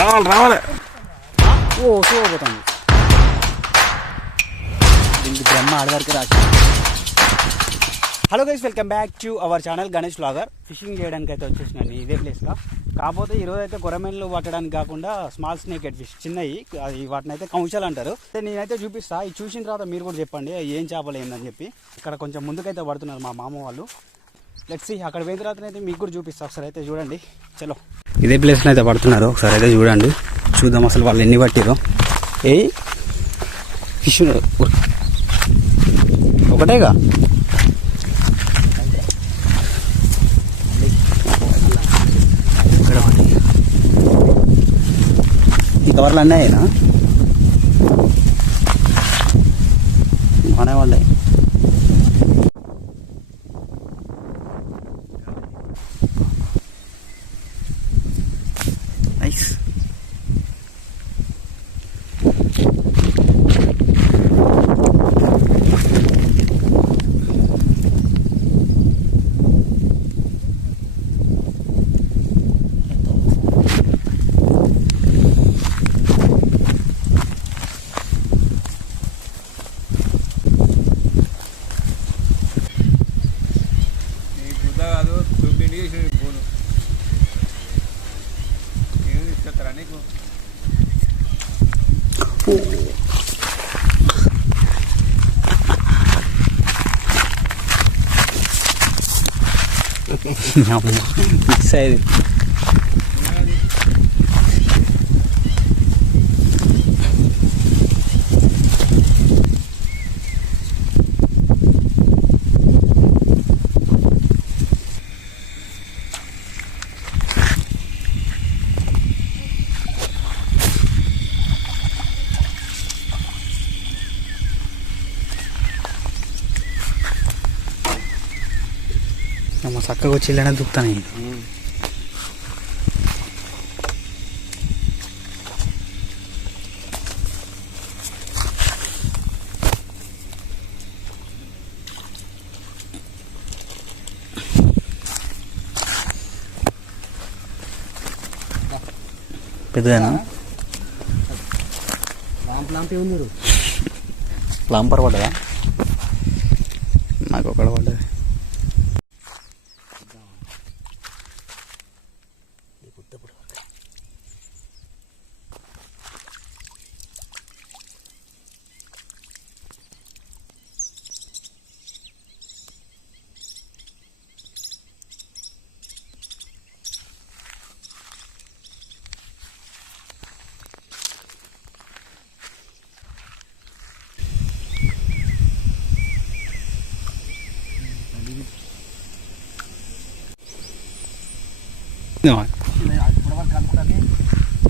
రావాలి రావాలి. ఓ స్లో పోతుంది దీనికి బ్రహ్మ ఆడవారికి రాసి. Hello guys welcome back to our channel Ganesh vlogger fishing చేయడానికి అయితే వచ్చేసినాను ఇదే ప్లేస్లో కాకపోతే ఈరోజు అయితే గొర్రెమెన్లు పట్టడానికి కాకుండా స్మాల్ స్నేక్ హెడ్ ఫిష్ చిన్నవి అది వాటిని అయితే కౌశల్ అంటారు. అయితే నేనైతే చూపిస్తా ఇది చూసిన తర్వాత మీరు కూడా చెప్పండి ఏం చేపలు ఏందని చెప్పి. ఇక్కడ కొంచెం ముందుకైతే పడుతున్నారు మా మామ వాళ్ళు. లెట్స్ సీ అక్కడ పోయిన తర్వాత అయితే మీకు కూడా చూపిస్తా ఒకసారి అయితే చూడండి. చలో. ఇదే ప్లేస్లో అయితే పడుతున్నారు. ఒకసారి అయితే చూడండి. చూద్దాం అసలు వాళ్ళు ఎన్ని పట్టిరో ఏ ఫిష్ ఒకటేగా? ఈ కవర్లు అన్నీ అయినా? బాగానే వాళ్ళే and. I'm excited. చక్కగా వచ్చి వెళ్ళినా దుక్కుతాను పెద్దదేనా? లాంపర్ పడ్డదా? నాకు ఒకటి పడ్డది.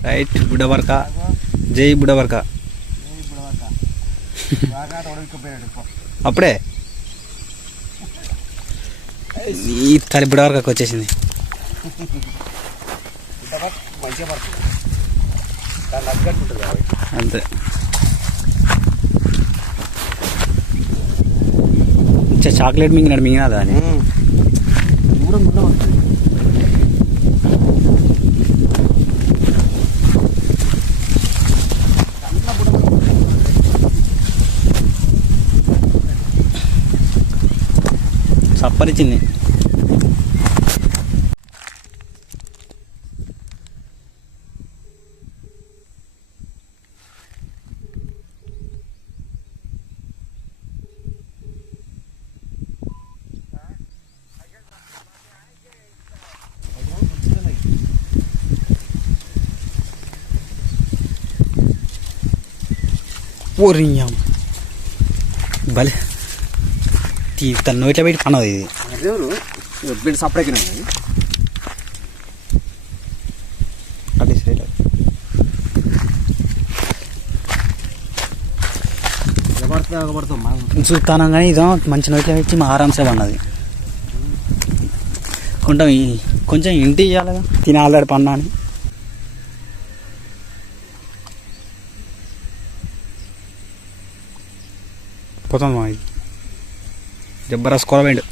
రైట్ బుడవర్క. జై బుడవర్క. అప్పుడే. ఈ తల్లి బుడవర్కకు వచ్చేసింది. మంచిగా పడుతుంది ఉంటుంది అంతే చాక్లెట్ మింగినాడు మింగినాదా అని? దూరం దూరం వస్తుంది సప్పరిచింది ఓరియాం భలే తీ తన నోట్లో పెట్టి పనదు ఇది. బిడ్డ సపరేట్ అది సరే చూస్తాను కానీ ఇదో మంచి నోట్లో పెట్టి మా ఆరాంసే పన్నది కొంచెం కొంచెం ఇంటి ఇవ్వాలిగా తిని ఆల్రెడీ పన్నా అని. పోతుంది మా ఇది. జబ్బరస్ కొరవేండు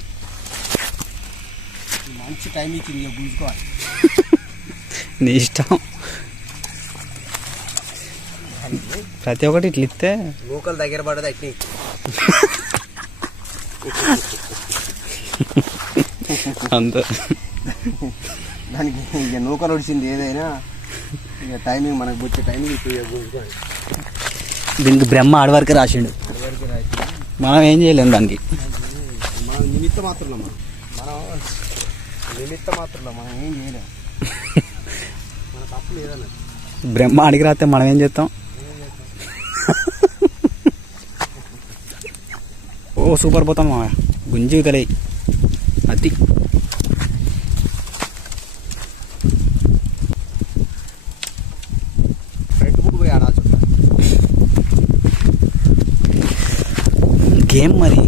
మంచి టైం ఇచ్చింది గుంజుకోవాలి. నీ ఇష్టం. ప్రతి ఒక్కటి ఇట్లా ఇస్తే నూకలు దగ్గర పడ్డది అట్నే అంత. దానికి ఇక నూకలు ఒడిచింది ఏదైనా ఇక టైమింగ్ మనకు వచ్చే టైమింగ్ ఇప్పుడు. దీనికి బ్రహ్మ ఆడవరకు రాసిండు. మనం ఏం చేయలేము దానికి. నిమిత్త మాత్రం మనం మనం నిమిత్త మాత్రం మనం ఏం చేయలేం. మన తప్పు లేదన్న బ్రహ్మ అడిగి రాస్తే మనం ఏం చేస్తాం? ఓ సూపర్ పోతాం మా గుంజి తలే వస్తుంది. గేమ్ మరి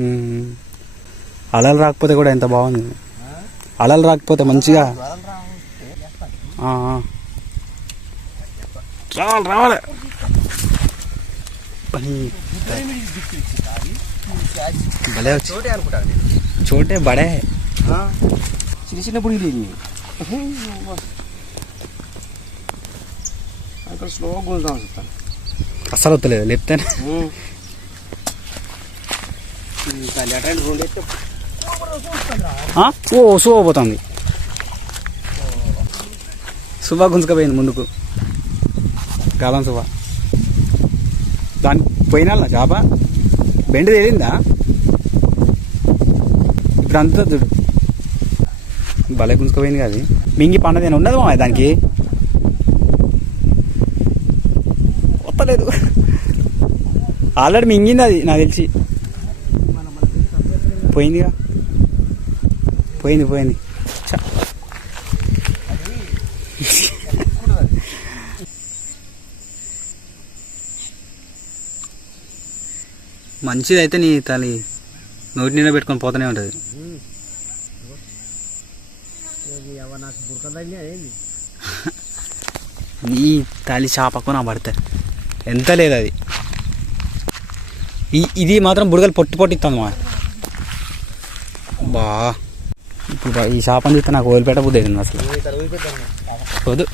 మ్మ్. అలలు రాకపోతే కూడా ఎంత బాగుంది. అలలు రాకపోతే మంచిగా. రావాలి రావాలి. పని. భలే వచ్చి. చోటే బడే. చిన్న చిన్న పొడి లేదు అక్కడ స్లోగా గుంజుదాం చూస్తాను. అస్సలు వస్తలేదు లేపుతానే. ఇంకా లెటర్ రెండు? ఓ సువ పోతుంది సువా గుంజుకపోయింది ముందుకు. గాలం సువా దాని పోయినా చేప బెండి తేలిందా? ఇప్పుడు అంతా చూడు. భలే గుంజుకుపోయింది కాదు అది. మింగి పండదేనా ఉండదు మా దానికి? వస్తలేదు ఆల్రెడీ మింగింది అది నాకు తెలిసి. పోయిందిగా. పోయింది పోయింది. మంచిదైతే మంచిది అయితే నీ తల్లి నోటి నిండా పెట్టుకొని పోతూనే ఉంటుంది. నీ తల్లి చేపకు నా పడితే ఎంత లేదు అది. ఇది మాత్రం బుడగలు పొట్టి పొట్టిస్తుంది మా బా. ఇప్పుడు ఈ ఈ అని చూస్తే నాకు వదిలిపెట్ట బుద్ధి అవుతుంది అసలు. వద్దు.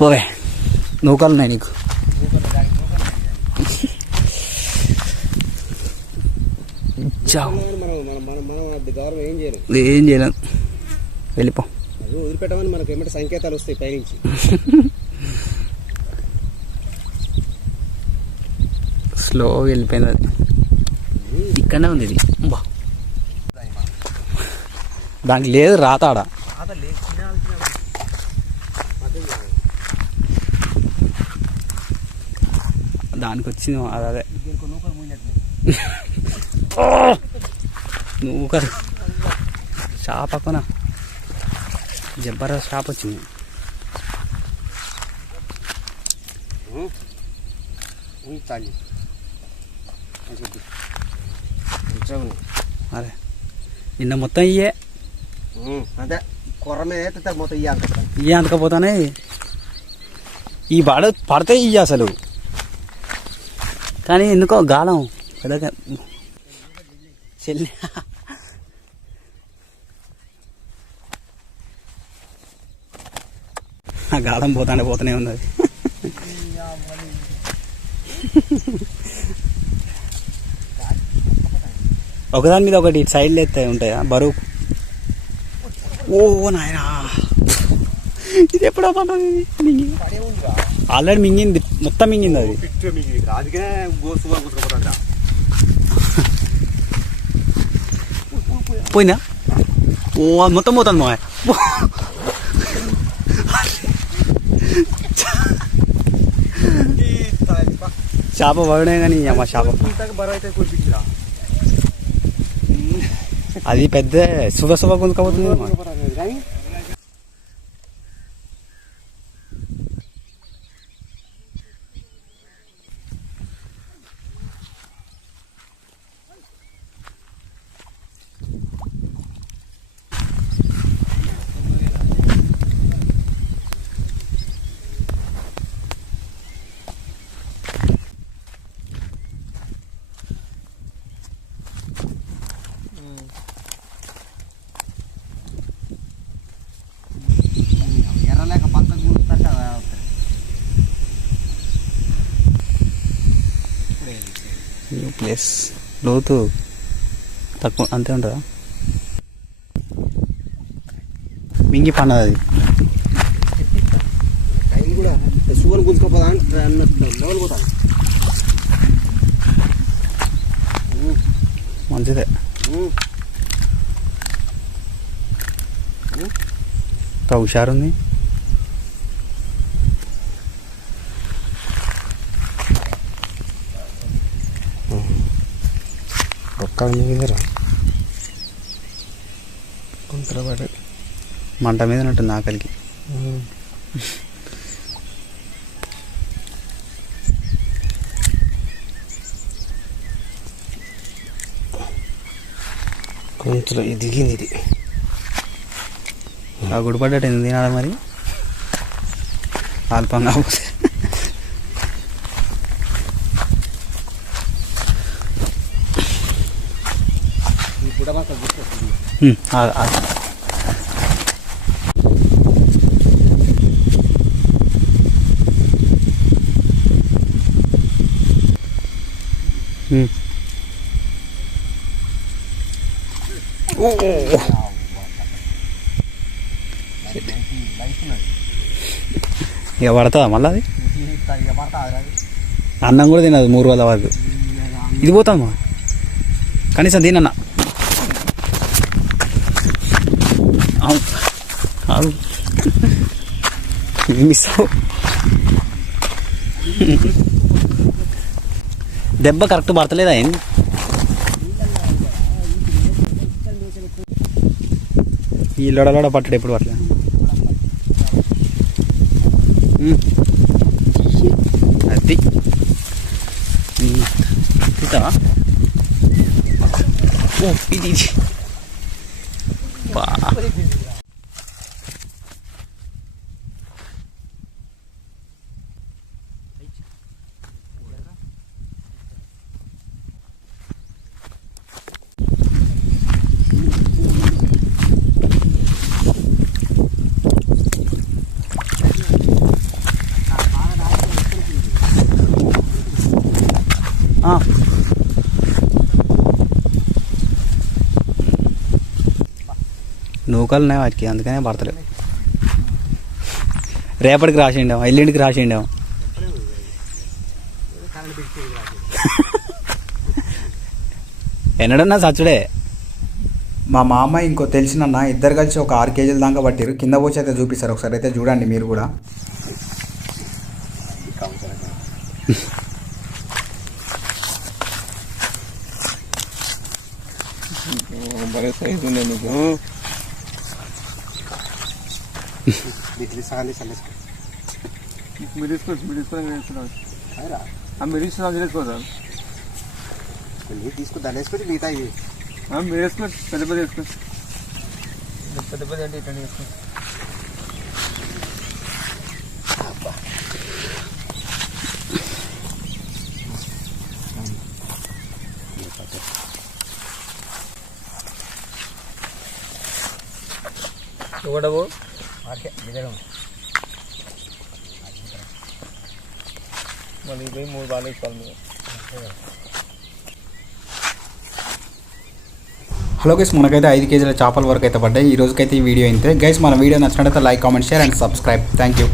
పోవే. నూకలు ఉన్నాయి నీకు. మనం ఏం చేయలేం. ఏం వెళ్ళిపో. అది వదిలిపెట్టమని మనకు ఏమంటే సంకేతాలు వస్తాయి పైనుంచి స్లో వెళ్ళిపోయింది అది. ఇక్కడనే ఉంది ఇది. బా. దానికి లేదు రాతాడ. దానికి వచ్చింది అదే నువ్వు కదా షాప్ అక్కన. జబర్దస్త్ షాప్ వచ్చింది. అరే అదే. నిన్న మొత్తం ఇయ్యే. అదే కొర్ర మీద అయితే ఇవి ఇయ్యాలి అంతకపోతానే ఈ బాడ పడితే ఇవి అసలు. కానీ ఎందుకో గాలం. పెద్దగా చెల్లి. ఆ గాలం పోతానే పోతూనే ఉన్నది. ఒకదాని మీద ఒకటి సైడ్లు ఎత్తే ఉంటాయా? బరువు. ఓ నాయనా. ఇది ఎప్పుడో పడ్డది మింగి ఆల్రెడీ మింగింది మొత్తం మింగింది అది. అందుకనే పోయిందా? ఓ అది మొత్తం పోతాను మా చేప పడనే కానీ మా చేప. అది పెద్ద శుభ సుధ కొనుక్కపోతుంది కానీ ప్లేస్ లోతు తక్కువ అంతే ఉంటుందా? మింగి పన్నది అది. కూడా షుగర్ గుంజుకోపోదా మంచిదే ఇంకా హుషారుంది? ఒక్క మిగిలిరా కొంత పడి మంట మీద ఉంటుంది ఆకలికి. కొంచెం ఇది దిగింది ఇది. ఆ గుడిపడ్డట్టు ఎందుకు తినాలి మరి? అల్పం కాకపోతే ఈ బుడ మాత్రం తీసుకొస్తుంది ఉమ్, ఆ- ఆ- ఉమ్. లైఫ్ ఇక పడుతుందా మళ్ళీ అది? ఇక అన్నం కూడా తినదు మూడు రోజుల వరకు. ఇది పోతామా? కనీసం తినన్నా. అవును మిస్ అవ్వు. దెబ్బ కరెక్ట్ పడతలేదా ఏంది? ఈ లొడలోడ పట్టడు ఎప్పుడు పట్టలే? అది. ఉమ్. ఓ ఇది ఇది బా ఆ. నూకలు ఉన్నాయి వాటికి అందుకనే పడతలేవు. రేపటికి రాసిండాం ఎల్లుండికి రాసిండాం ఎన్నడన్నా సచ్చుడే. మా మామ ఇంకో తెలిసిన ఇద్దరు కలిసి ఒక ఆరు కేజీల దాకా పట్టిరు కింద పోసి అయితే చూపిస్తారు. ఒకసారి అయితే చూడండి మీరు కూడా. భలే సైజు ఉండే నీకు ఇట్లా సాలి సలేసుకో మీరు తీసుకోవచ్చు మీరు తీసుకొని మీరు తీసుకురావచ్చు అయిరా ఆ, మీరు తీసుకున్నా చేసుకోవచ్చు కొన్ని తీసుకు దాన్ని వేసుకొని మిగతా ఇవి మీరు వేసుకోవచ్చు పెద్ద పెద్ద వేసుకోవచ్చు పెద్ద పెద్ద అంటే ఇట్లా వేసుకోవచ్చు ఒకటవు మళ్ళీ పోయి మూడు బాగా మీరు. హలో గైస్ మనకైతే ఐదు కేజీల చేపల వరకు అయితే పడ్డాయి. ఈ రోజుకైతే ఈ వీడియో అయితే గైస్ మన వీడియో నచ్చినట్లయితే like comment share and subscribe. Thank you